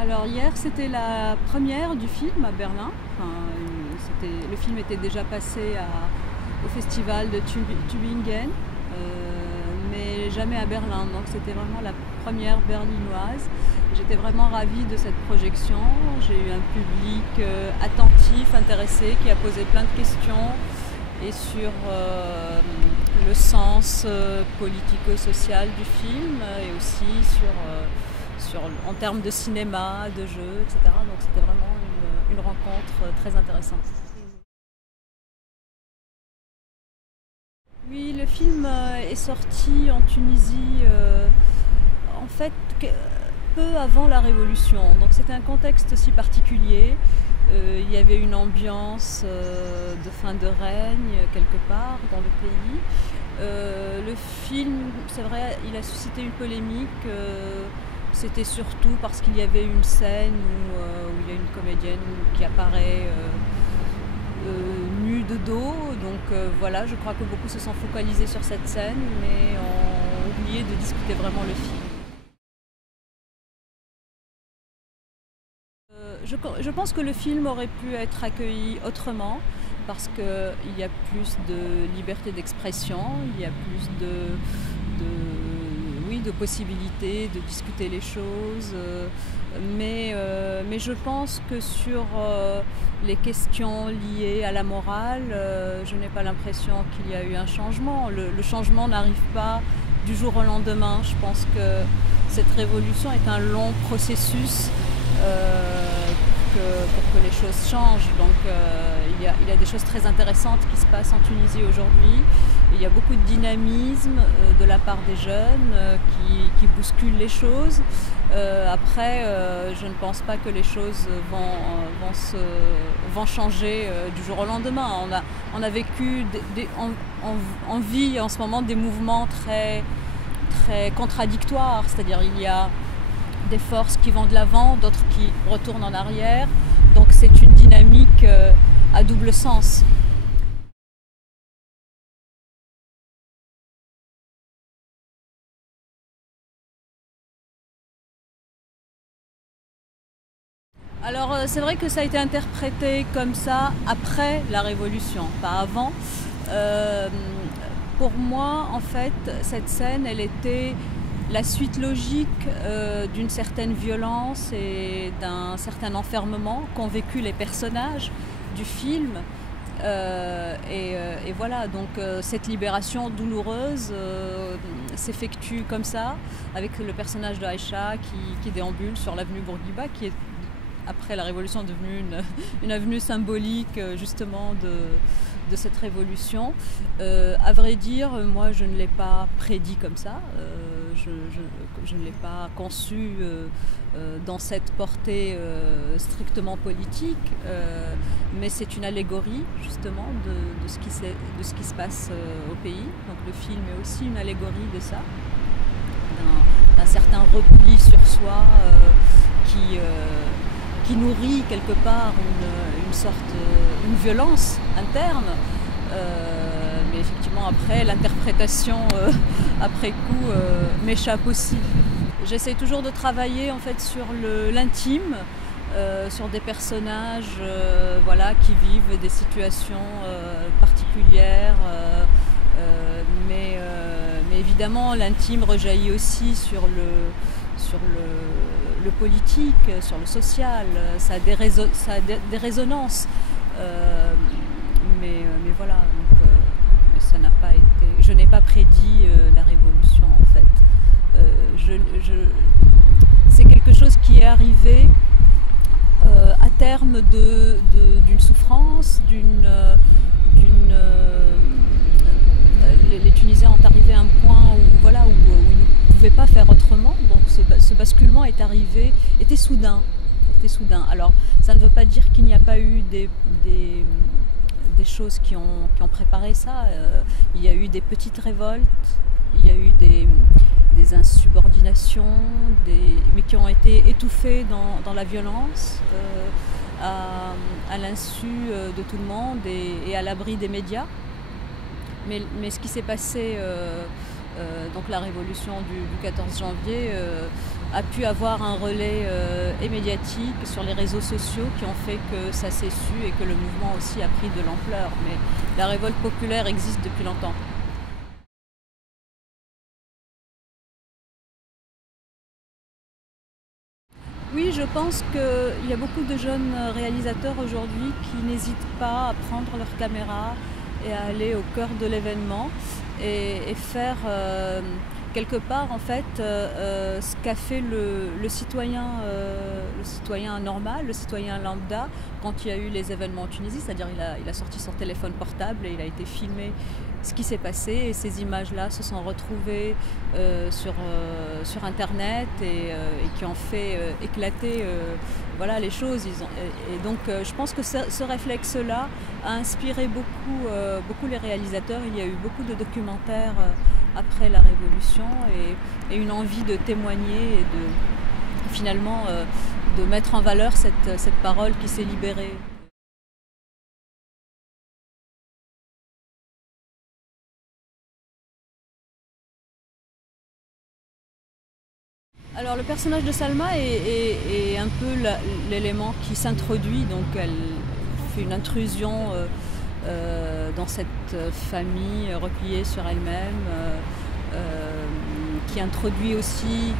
Alors hier c'était la première du film à Berlin. Le film était déjà passé au festival de Tübingen, mais jamais à Berlin. Donc c'était vraiment la première berlinoise. J'étais vraiment ravie de cette projection. J'ai eu un public attentif, intéressé, qui a posé plein de questions et sur le sens politico-social du film et aussi en termes de cinéma, de jeu, etc. Donc c'était vraiment une rencontre très intéressante. Oui, le film est sorti en Tunisie en fait peu avant la Révolution. Donc c'était un contexte aussi particulier. Il y avait une ambiance de fin de règne quelque part dans le pays. Le film, c'est vrai, il a suscité une polémique. C'était surtout parce qu'il y avait une scène où il y a une comédienne qui apparaît nue de dos. Donc voilà, je crois que beaucoup se sont focalisés sur cette scène, mais ont oublié de discuter vraiment le film. Je pense que le film aurait pu être accueilli autrement parce qu'il y a plus de liberté d'expression, il y a plus de possibilités de discuter les choses. Mais je pense que sur les questions liées à la morale, je n'ai pas l'impression qu'il y a eu un changement. Le changement n'arrive pas du jour au lendemain. Je pense que cette révolution est un long processus pour que les choses changent. Donc il y a des choses très intéressantes qui se passent en Tunisie aujourd'hui. Il y a beaucoup de dynamisme de la part des jeunes qui bousculent les choses. Après, je ne pense pas que les choses vont changer du jour au lendemain. On a vécu en vie en ce moment des mouvements très, très contradictoires. C'est-à-dire il y a des forces qui vont de l'avant, d'autres qui retournent en arrière. Donc c'est une dynamique à double sens. Alors c'est vrai que ça a été interprété comme ça après la Révolution, pas avant. Pour moi, en fait, cette scène, elle était la suite logique d'une certaine violence et d'un certain enfermement qu'ont vécu les personnages du film. Et voilà, donc cette libération douloureuse s'effectue comme ça, avec le personnage de Aïcha qui déambule sur l'avenue Bourguiba, qui est après la Révolution devenue une avenue symbolique justement de cette révolution. À vrai dire, moi je ne l'ai pas prédit comme ça, je ne l'ai pas conçu dans cette portée strictement politique, mais c'est une allégorie justement de ce qui se passe au pays. Donc le film est aussi une allégorie de ça, d'un certain repli sur soi qui nourrit quelque part une violence interne. Mais effectivement après l'interprétation après coup m'échappe aussi. J'essaie toujours de travailler en fait sur l'intime, sur des personnages voilà, qui vivent des situations particulières, mais évidemment l'intime rejaillit aussi sur le politique, sur le social, ça a des résonances. Mais voilà, donc, ça n'a pas été. Je n'ai pas prédit la révolution en fait. C'est quelque chose qui est arrivé à terme d'une souffrance, les Tunisiens ont arrivé à un point où ils ne pouvaient pas faire autrement. Donc ce basculement était soudain. Alors ça ne veut pas dire qu'il n'y a pas eu des choses qui ont préparé ça. Il y a eu des petites révoltes, il y a eu des insubordinations, mais qui ont été étouffées dans la violence, à l'insu de tout le monde et à l'abri des médias. Mais ce qui s'est passé, donc la révolution du 14 janvier, a pu avoir un relais médiatique sur les réseaux sociaux qui ont fait que ça s'est su et que le mouvement aussi a pris de l'ampleur. Mais la révolte populaire existe depuis longtemps. Oui, je pense qu'il y a beaucoup de jeunes réalisateurs aujourd'hui qui n'hésitent pas à prendre leur caméra et à aller au cœur de l'événement et faire quelque part en fait ce qu'a fait le citoyen normal, le citoyen lambda quand il y a eu les événements en Tunisie, c'est-à-dire il a sorti son téléphone portable et il a été filmé ce qui s'est passé et ces images-là se sont retrouvées sur Internet et qui ont fait éclater voilà, les choses. Et donc je pense que ce réflexe-là a inspiré beaucoup les réalisateurs. Il y a eu beaucoup de documentaires après la Révolution et une envie de témoigner et de finalement de mettre en valeur cette parole qui s'est libérée. Alors le personnage de Salma est un peu l'élément qui s'introduit, donc elle fait une intrusion dans cette famille repliée sur elle-même, qui introduit aussi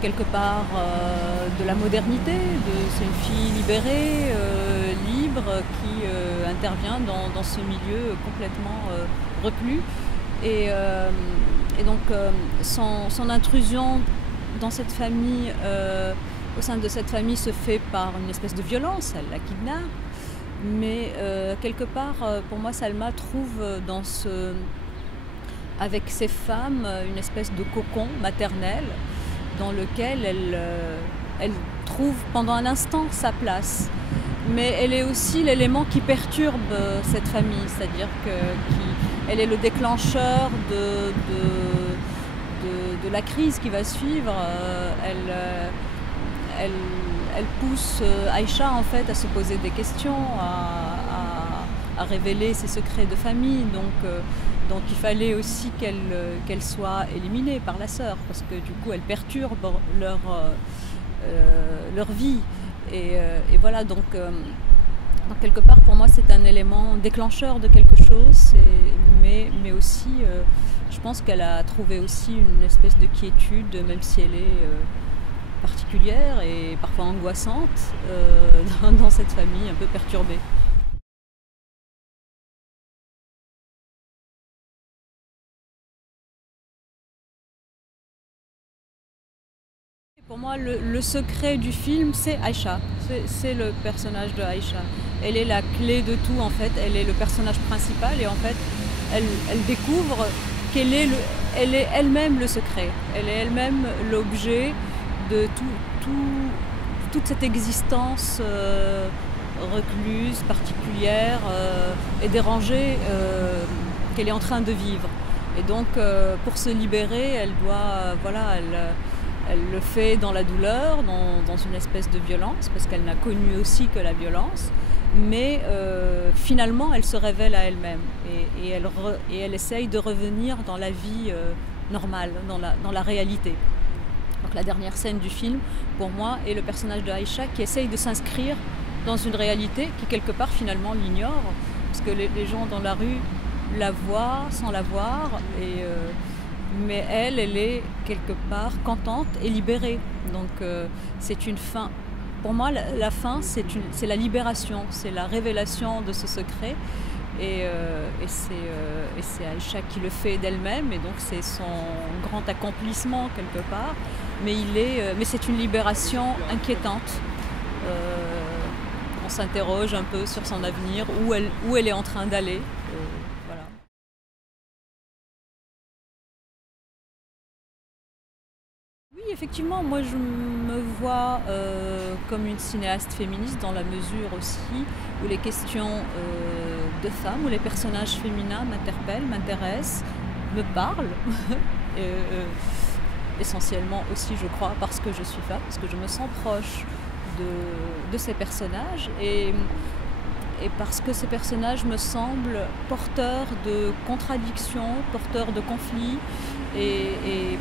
quelque part de la modernité, c'est une fille libérée, libre, qui intervient dans ce milieu complètement reclus. Et donc son intrusion dans cette famille, au sein de cette famille, se fait par une espèce de violence, elle la kidnappe. Mais quelque part, pour moi, Salma trouve avec ces femmes une espèce de cocon maternel dans lequel elle trouve pendant un instant sa place. Mais elle est aussi l'élément qui perturbe cette famille, c'est-à-dire qu'elle est le déclencheur de la crise qui va suivre. Elle pousse Aïcha en fait à se poser des questions, à révéler ses secrets de famille. Donc il fallait aussi qu'elle soit éliminée par la sœur, parce que du coup elle perturbe leur vie. Et voilà, donc quelque part pour moi c'est un élément déclencheur de quelque chose, mais aussi je pense qu'elle a trouvé aussi une espèce de quiétude, même si elle est particulière et parfois angoissante dans cette famille un peu perturbée. Pour moi, le secret du film, c'est Aïcha. C'est le personnage de Aïcha. Elle est la clé de tout, en fait. Elle est le personnage principal et en fait, elle découvre qu'elle est elle-même le secret. Elle est elle-même l'objet de toute cette existence recluse, particulière et dérangée qu'elle est en train de vivre. Et donc, pour se libérer, elle doit, elle le fait dans la douleur, dans une espèce de violence, parce qu'elle n'a connu aussi que la violence, mais finalement elle se révèle à elle-même et elle essaye de revenir dans la vie normale, dans la réalité. Donc la dernière scène du film, pour moi, est le personnage de Aïcha qui essaye de s'inscrire dans une réalité qui quelque part finalement l'ignore, parce que les gens dans la rue la voient sans la voir, mais elle est quelque part contente et libérée. Donc c'est une fin. Pour moi, la fin, c'est la libération, c'est la révélation de ce secret. Et c'est Aïcha qui le fait d'elle-même, et donc c'est son grand accomplissement quelque part. Mais c'est une libération inquiétante. On s'interroge un peu sur son avenir, où elle est en train d'aller. Voilà. Oui, effectivement, moi je me vois comme une cinéaste féministe dans la mesure aussi où les questions de femmes, où les personnages féminins m'interpellent, m'intéressent, me parlent. Essentiellement aussi, je crois, parce que je suis femme, parce que je me sens proche de ces personnages et parce que ces personnages me semblent porteurs de contradictions, porteurs de conflits et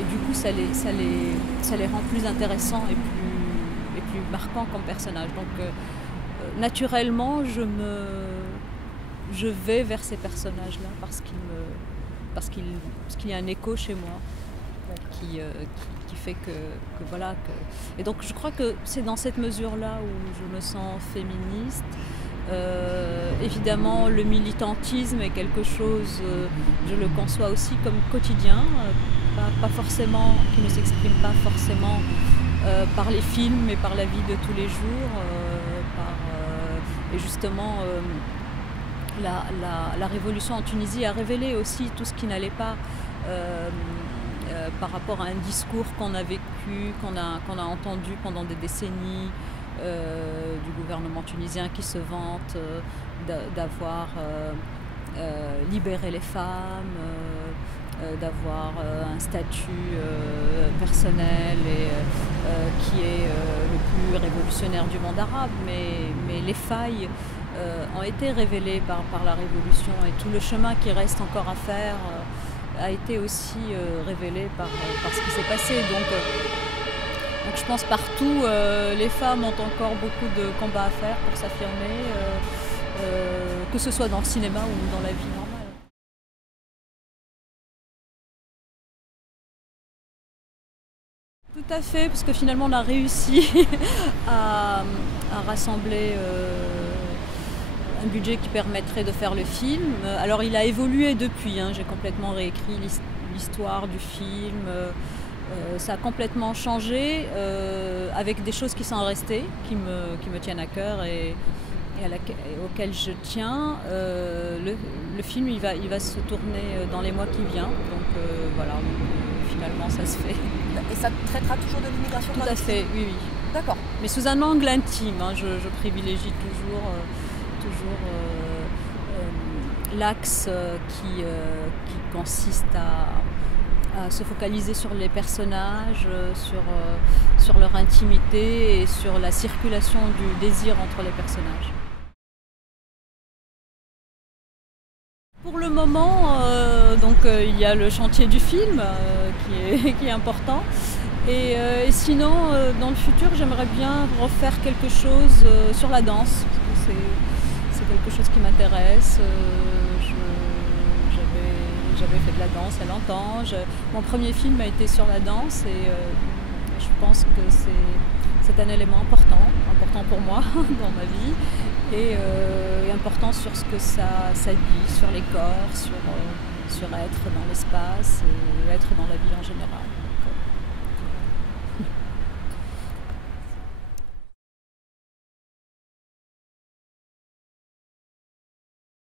et du coup ça les rend plus intéressants et plus marquants comme personnages. Donc naturellement je vais vers ces personnages-là parce qu'il y a un écho chez moi qui fait que voilà. Et donc je crois que c'est dans cette mesure-là où je me sens féministe. Évidemment, le militantisme est quelque chose, je le conçois aussi comme quotidien, pas forcément, qui ne s'exprime pas forcément par les films, mais par la vie de tous les jours, et justement la révolution en Tunisie a révélé aussi tout ce qui n'allait pas par rapport à un discours qu'on a vécu, qu'on a entendu pendant des décennies, du gouvernement tunisien qui se vante d'avoir libéré les femmes, d'avoir un statut personnel et qui est le plus révolutionnaire du monde arabe, mais les failles ont été révélées par la révolution, et tout le chemin qui reste encore à faire a été aussi révélé par ce qui s'est passé. Donc je pense partout, les femmes ont encore beaucoup de combats à faire pour s'affirmer, que ce soit dans le cinéma ou dans la vie normale. Tout à fait, parce que finalement on a réussi à rassembler un budget qui permettrait de faire le film. Alors il a évolué depuis, hein, j'ai complètement réécrit l'histoire du film. Ça a complètement changé, avec des choses qui sont restées, qui me tiennent à cœur et auxquelles je tiens. Le film il va se tourner dans les mois qui viennent, donc voilà, finalement ça se fait. Et ça traitera toujours de l'immigration? Tout à fait, oui, oui. D'accord. Mais sous un angle intime, hein, je privilégie toujours l'axe qui consiste à se focaliser sur les personnages, sur leur intimité et sur la circulation du désir entre les personnages. Pour le moment, il y a le chantier du film qui est important. Et sinon, dans le futur, j'aimerais bien refaire quelque chose sur la danse. Parce que c'est quelque chose qui m'intéresse. J'avais fait de la danse il y a longtemps. Mon premier film a été sur la danse et je pense que c'est un élément important pour moi dans ma vie et important sur ce que ça dit, sur les corps, sur être dans l'espace et être dans la vie en général.